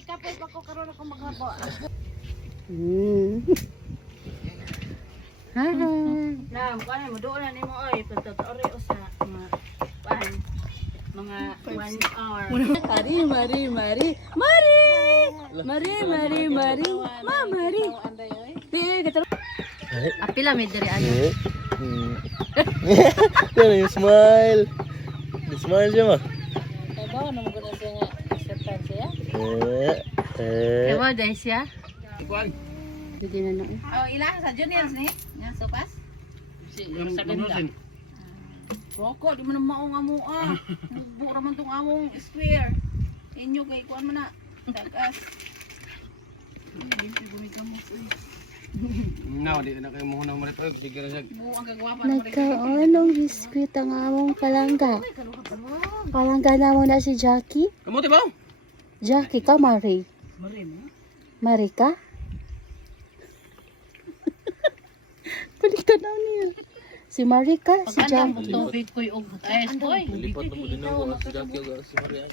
Nakikapay pa ko karon ako maghabo. Hello. Na, kuan mo doon na nimo oy, pagtotoo sa mga kuan mga 1 hour. Mari, mari, mari. Mari! Mari, mari, mari. Ma, mari. Di, kita. Apila may diri ano. Yan yung smile. Smile siya ma. Sabaw na mo guna siya nga acceptance siya. Eh. Dahil siya. Hindi na noon. Oh, ilang sa juniors ni? Nga sopas? Yung sa Roko, di mo na maong amo ah. Bura man tong among square. Inyo kay kuan mo na. Tagas. Hindi gumika mo. No, di na kayo muna marito. Sige na siya. Ang gagwapa Nagkaanong biskwit ang among palangga. Palangga na mo na si Jackie. Kamuti ba? Jackie ka, Mari. Mari ka? Balikan na niya. Si Mari ka, si Jackie. tubig ko yung ayos ko. Lipat na mo din ako si Jackie o si Maria.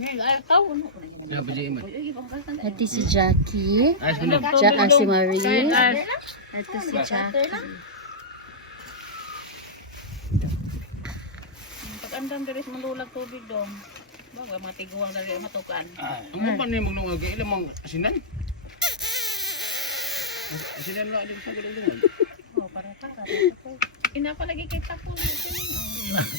Kaya pa dyan Ito si Jackie. Ayos mo na. Si Mari. Ito si Jackie. Pag-andam dari sa malulag tubig dong. Baga matiguang dari matukan. Ang upan niya maglungag. Ilan mang asinan? Asinan na din sa gulong-gulong. Oh, para. Ina pa lagi kita po.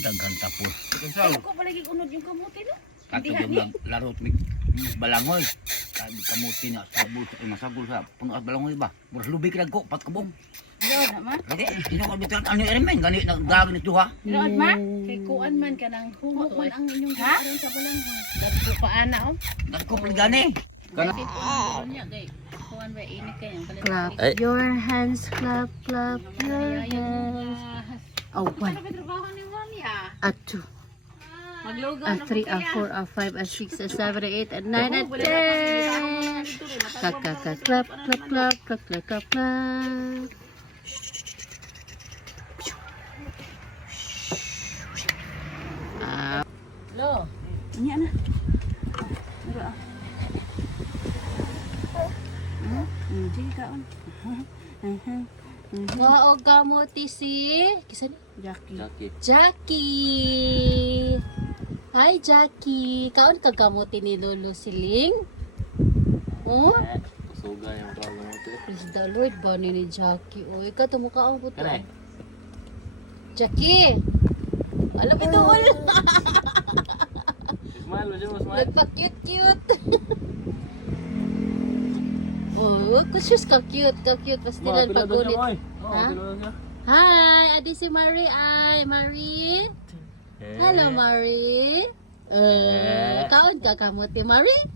Daghang tapos. Ikaw Ako pa lagi unod yung kamuti no. Kato yung larot mig balangoy. Sabi kamuti na sabul sa masagul sa puno at balangoy ba. Mura lubig ra ko pat kabong. Yo naman. Lagi ino ko bitan ano eremen gani nagdagan ito ha. Inood ma? Kay kuan man ka nang humok man ang inyong ganaran sa balanghoy. Dadto pa ana oh. Nagko gani. Kana Nya kay kuan ba init kay ang palit. Clap your hands, clap, clap your hands. Oh, one. Ano trabaho ni Monia? A two. Maglugaw A three, a four, a five, a six, a seven, a eight, a nine, a ten. Clap, clap, clap, clap, clap, clap, clap, clap, clap, clap. Lo. Nya na. Sige kaon. Wow, kamuti si... Kisa ni? Jackie. Jackie! Hi, Jackie! Kaon ka kamuti ni Lolo Siling? Oh? Pasuga yung tawag mo ito. Praise the Lord ba ni Jackie? O, ikaw tumukha ang puto. Kare. Jackie! Alam ito, wala! Smile mo dyan, smile. Nagpa-cute-cute! Oh, kusyos ka cute, pastilan pagulit. Ha? Hi, adi si Marie ay. Marie? Hello, Marie. Kaon ka kamuti, Marie?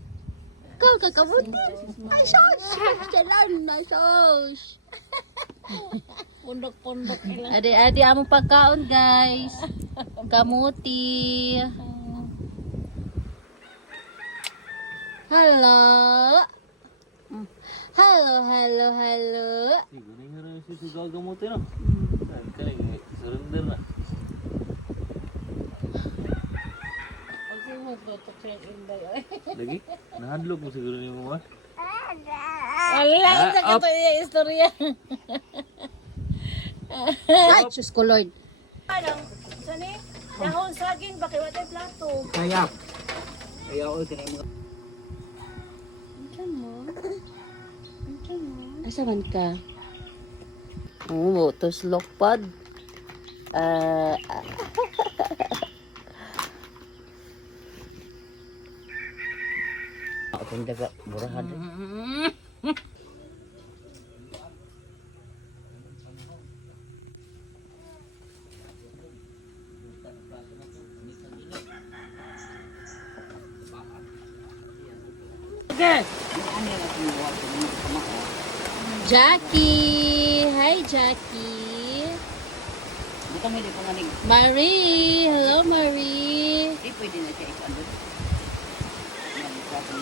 Kaon ka kamuti? Ay, sos! Jalan na, sos! Pundok-pundok ilang. Adi, among pagkaon, guys. Kamuti. Hello. Hello. Siguro yung hero yung susugaw gamutin no? Kaling surrender na. Kasi mo tutok siya inday ay. Lagi? Nahadlok mo siguro niyo mo. Wala sa kato yung istorya. Ay, sus ko, Lord. Anong, sani? Dahon saging bakit wala tayo plato? kaya. Kaya ko kanay mga Asa man ka? Oh, tos lokpad. akong daga burahan. Jackie! Hi, Jackie! Di kami di pangaling. Marie! Hello, Marie! Di pwede na siya ikaw doon.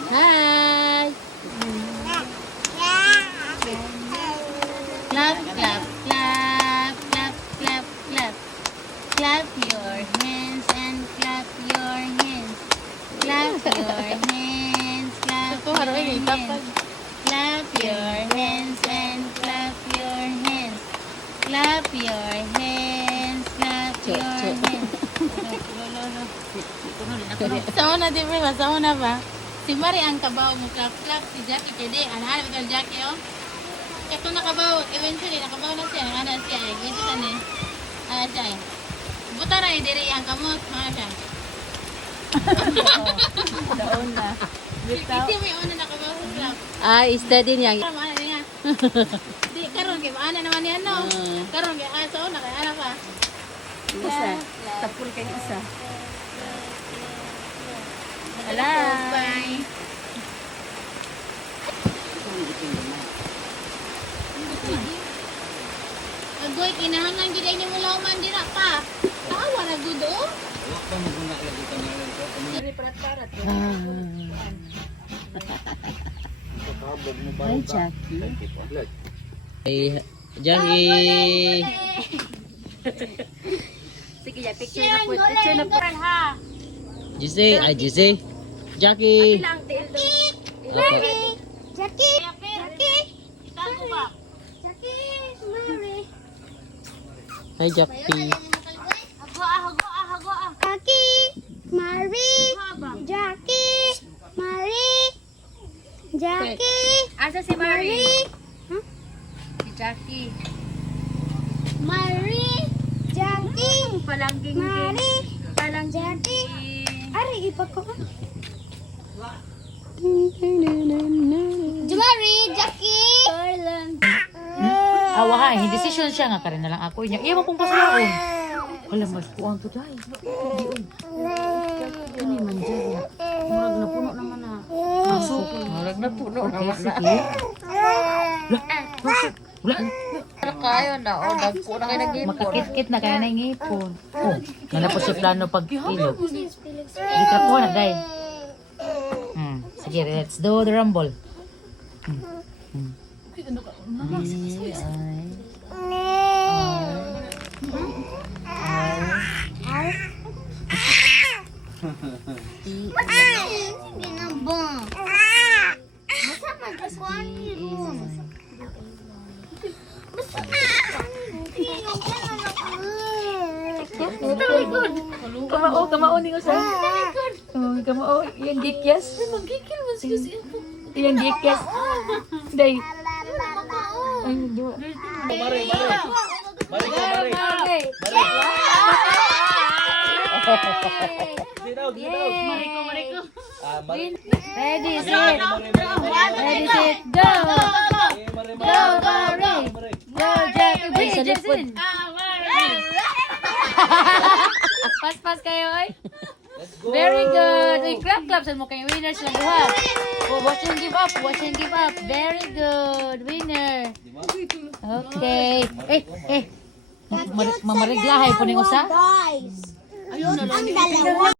Hi! Clap, clap, clap, clap, clap, clap. Clap your hands and clap your hands. Clap your hands, clap your Clap your hands and clap your hands. Clap your hands, clap your hands. Sama na din ba? Sama na ba? Si Mari ang kabaw mo clap-clap. Si Jackie kaya anahanap ka Jackie oh. Ito nakabaw. Eventually nakabaw na siya. Ana siya eh. Ganito na eh. Ana siya eh. Buta na diri ang kamot. Ana siya. Daon na. Hindi may una nakabaw sa clap. Steady niya. Mana niya. Di karon kay ana naman yan no. Karon kay asa una kay ana pa. Isa. Tapul kay isa. Ala. Bye. Agoy kinahanglan gid ay nimo lawman dira pa. Tawa na gud oh. Ay, Jackie. Hey, Jackie. Sige, picture na po. Picture na po. Ha. Jesse, Jesse. Jackie. Mary. Jackie. Jackie. Tago ba? Hi, Jackie. Hago. Jackie, Marie, Jackie, Marie, Jackie, Asa si Marie? Marie, Si Jackie. Marie, Jackie, Palangging. Marie, Palangging. Jackie. Ari, iba ko. Marie, Jackie. Awa hindi decision siya nga karon na lang ako niya. Iya mo pong paslaon. Wala mas kuang to dai. Kani man dyan niya. Murag na puno naman na. Aso. Murag na puno naman na. Wala. Kayo na. O, nagpo na kayo nag-ipon. Makakit-kit na kaya na yung ipon. Oh, nalapos si plano pag ilog. Hindi ka po na dai. Sige, let's do the rumble. Ginabang. Basta magkakuan yun. Basta Kamao ni usay. Oh, kamao yang gikyas. Magkikil man siya siya. Yang gikyas. Dai. Ay, dua. Mariko. Ready, set. Ready, set, go. Go, Mari. Go, Jackie. Sa likod. Pas kayo, oy. Very good. Uy, clap sa mo kayo. Winners lang duha. Oh, watch and give up. Very good. Winner. Okay. Mamariglahay po ning usa. Guys. Ang dalawa.